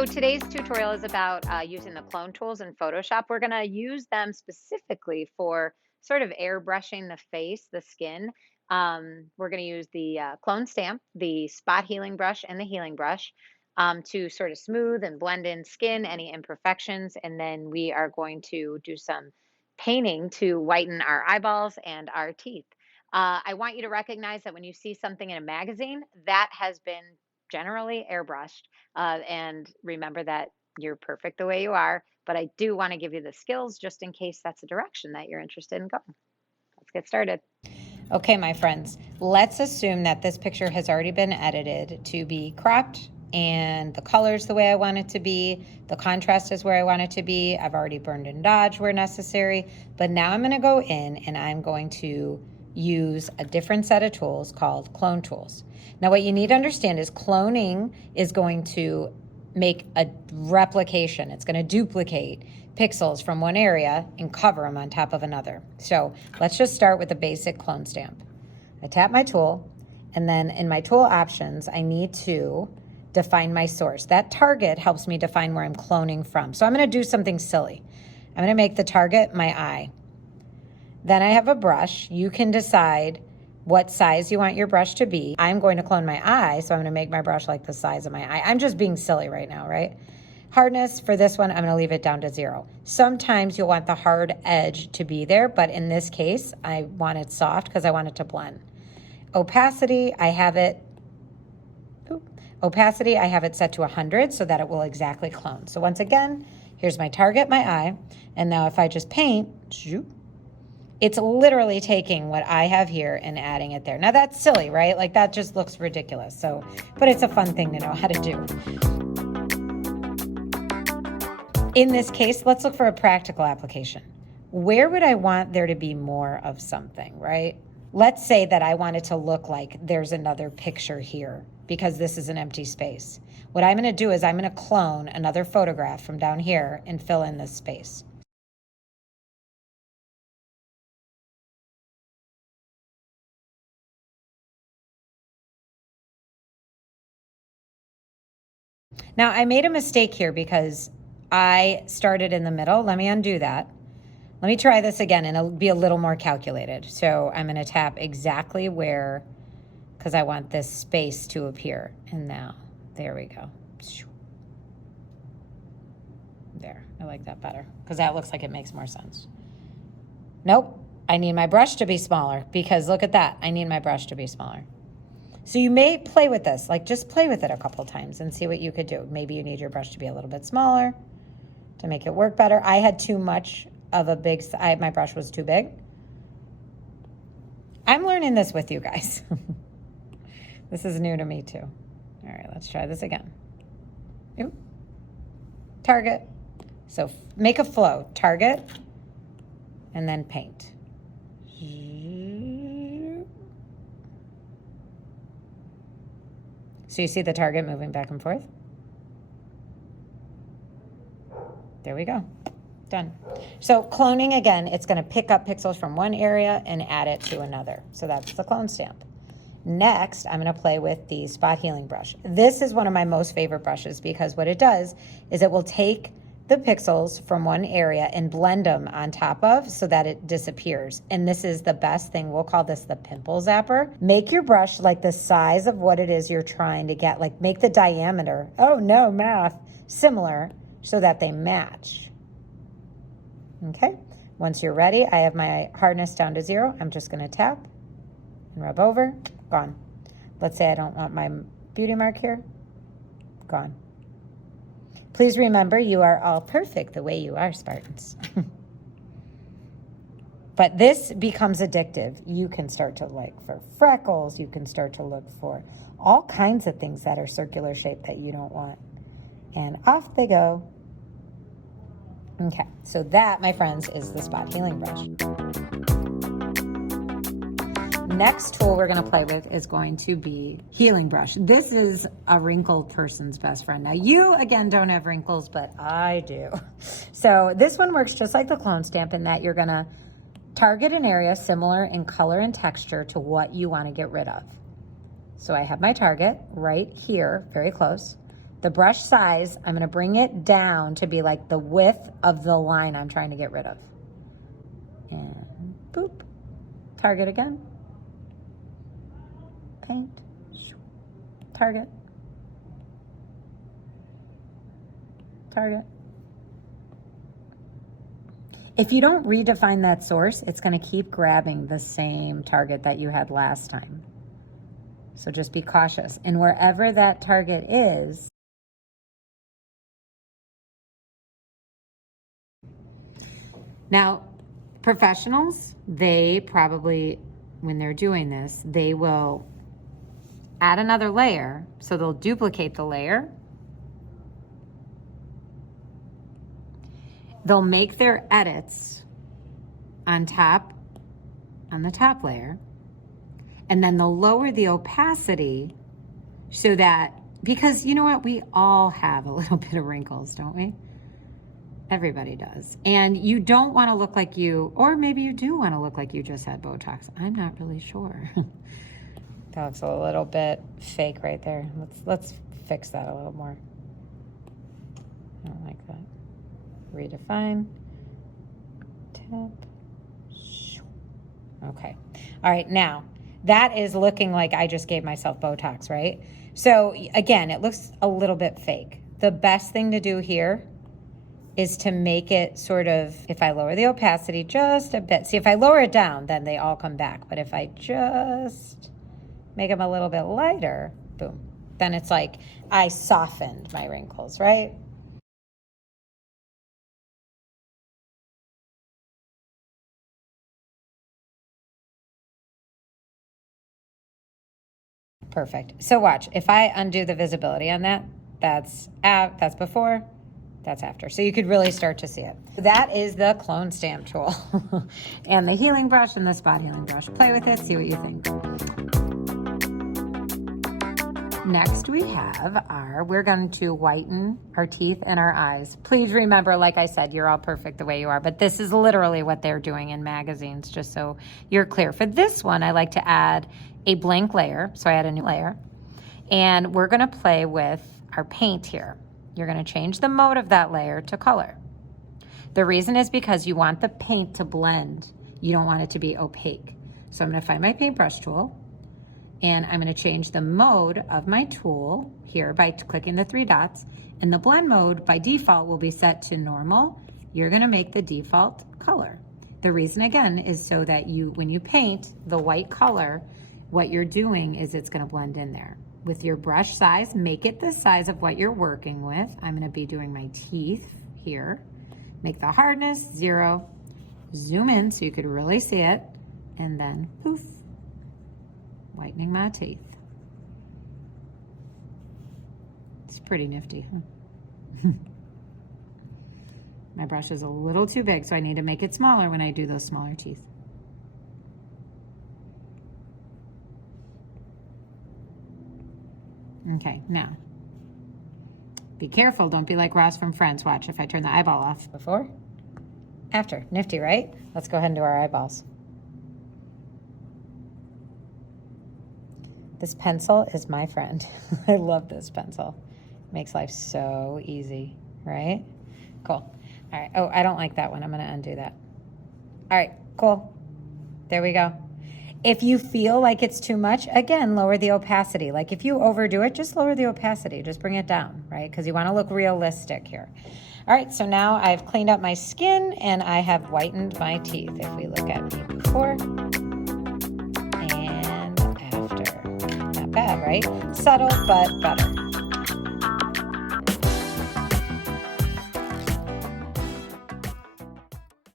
So today's tutorial is about using the clone tools in Photoshop. We're going to use them specifically for sort of airbrushing the face, the skin. We're going to use the clone stamp, the spot healing brush, and the healing brush to sort of smooth and blend in skin, any imperfections. And then we are going to do some painting to whiten our eyeballs and our teeth. I want you to recognize that when you see something in a magazine, that has been generally airbrushed. And remember that you're perfect the way you are, but I do want to give you the skills just in case that's a direction that you're interested in going. Let's get started. Okay, my friends, let's assume that this picture has already been edited to be cropped and the color's the way I want it to be, the contrast is where I want it to be. I've already burned and dodged where necessary, but now I'm going to go in and I'm going to use a different set of tools called clone tools. Now what you need to understand is cloning is going to make a replication. It's going to duplicate pixels from one area and cover them on top of another. So let's just start with the basic clone stamp. I tap my tool, and then in my tool options, I need to define my source. That target helps me define where I'm cloning from. So I'm going to do something silly. I'm going to make the target my eye. Then I have a brush. You can decide what size you want your brush to be. I'm going to clone my eye, so I'm going to make my brush like the size of my eye. I'm just being silly right now, right? Hardness for this one, I'm going to leave it down to 0. Sometimes you'll want the hard edge to be there, but in this case, I want it soft because I want it to blend. Opacity, I have it set to 100 so that it will exactly clone. So once again, here's my target, my eye, and now if I just paint, it's literally taking what I have here and adding it there. Now that's silly, right? Like that just looks ridiculous. So, but it's a fun thing to know how to do. In this case, let's look for a practical application. Where would I want there to be more of something, right? Let's say that I want it to look like there's another picture here because this is an empty space. What I'm going to do is I'm going to clone another photograph from down here and fill in this space. Now, I made a mistake here because I started in the middle. Let me undo that. Let me try this again, and it'll be a little more calculated. So I'm going to tap exactly where, because I want this space to appear. And now, there we go. There, I like that better, because that looks like it makes more sense. Nope, I need my brush to be smaller, because look at that. I need my brush to be smaller. So you may play with this, like just play with it a couple times and see what you could do. Maybe you need your brush to be a little bit smaller to make it work better. I had too much of a big, my brush was too big. I'm learning this with you guys. This is new to me too. All right, let's try this again. Ooh. Target. So make a flow, target, and then paint. So you see the target moving back and forth? There we go. Done. So cloning, again, it's going to pick up pixels from one area and add it to another. So that's the clone stamp. Next, I'm going to play with the spot healing brush. This is one of my most favorite brushes because what it does is it will take the pixels from one area and blend them on top of so that it disappears. And this is the best thing. We'll call this the pimple zapper. Make your brush like the size of what it is you're trying to get. Like make the diameter, oh no, math, similar so that they match. Okay, once you're ready, I have my hardness down to 0. I'm just going to tap and rub over, gone. Let's say I don't want my beauty mark here, gone. Please remember, you are all perfect the way you are, Spartans. But this becomes addictive. You can start to look for freckles. You can start to look for all kinds of things that are circular shape that you don't want. And off they go. Okay, so that, my friends, is the spot healing brush. Next tool we're going to play with is going to be healing brush. This is a wrinkled person's best friend. Now you, again, don't have wrinkles, but I do. So this one works just like the clone stamp in that you're going to target an area similar in color and texture to what you want to get rid of. So I have my target right here, very close. The brush size, I'm going to bring it down to be like the width of the line I'm trying to get rid of. And boop. Target again. Paint. Target. Target. If you don't redefine that source, it's going to keep grabbing the same target that you had last time. So just be cautious. And wherever that target is, now, professionals, they probably, when they're doing this, they will add another layer. So they'll duplicate the layer. They'll make their edits on top, on the top layer, and then they'll lower the opacity so that, because you know what, we all have a little bit of wrinkles, don't we? Everybody does. And you don't want to look like you, or maybe you do want to look like you just had Botox. I'm not really sure. That looks a little bit fake right there. Let's fix that a little more. I don't like that. Redefine. Tap. Okay. All right, now that is looking like I just gave myself Botox, right? So again, it looks a little bit fake. The best thing to do here is to make it sort of, if I lower the opacity just a bit, see if I lower it down, then they all come back. But if I just make them a little bit lighter, boom, then it's like I softened my wrinkles, right? Perfect. So watch, if I undo the visibility on that, that's before, that's after. So you could really start to see it. That is the clone stamp tool and the healing brush and the spot healing brush. Play with it, see what you think. Next we have we're going to whiten our teeth and our eyes. Please remember, like I said, you're all perfect the way you are, but this is literally what they're doing in magazines, just so you're clear. For this one, I like to add a blank layer, so I add a new layer, and we're gonna play with our paint here. You're gonna change the mode of that layer to color. The reason is because you want the paint to blend. You don't want it to be opaque. So I'm gonna find my paintbrush tool, and I'm gonna change the mode of my tool here by clicking the 3 dots, and the blend mode by default will be set to normal. You're gonna make the default color. The reason again is so that when you paint the white color, what you're doing is it's gonna blend in there. With your brush size, make it the size of what you're working with. I'm gonna be doing my teeth here. Make the hardness 0, zoom in so you could really see it, and then poof, whitening my teeth. It's pretty nifty, huh? My brush is a little too big, so I need to make it smaller when I do those smaller teeth. Okay, now, be careful, don't be like Ross from Friends. Watch, if I turn the eyeball off. Before, after, nifty, right? Let's go ahead and do our eyeballs. This pencil is my friend. I love this pencil. It makes life so easy, right? Cool. All right, oh, I don't like that one. I'm gonna undo that. All right, cool. There we go. If you feel like it's too much, again, lower the opacity. Like if you overdo it, just lower the opacity. Just bring it down, right? Because you want to look realistic here. All right, so now I've cleaned up my skin and I have whitened my teeth. If we look at me before and after. Not bad, right? Subtle, but better.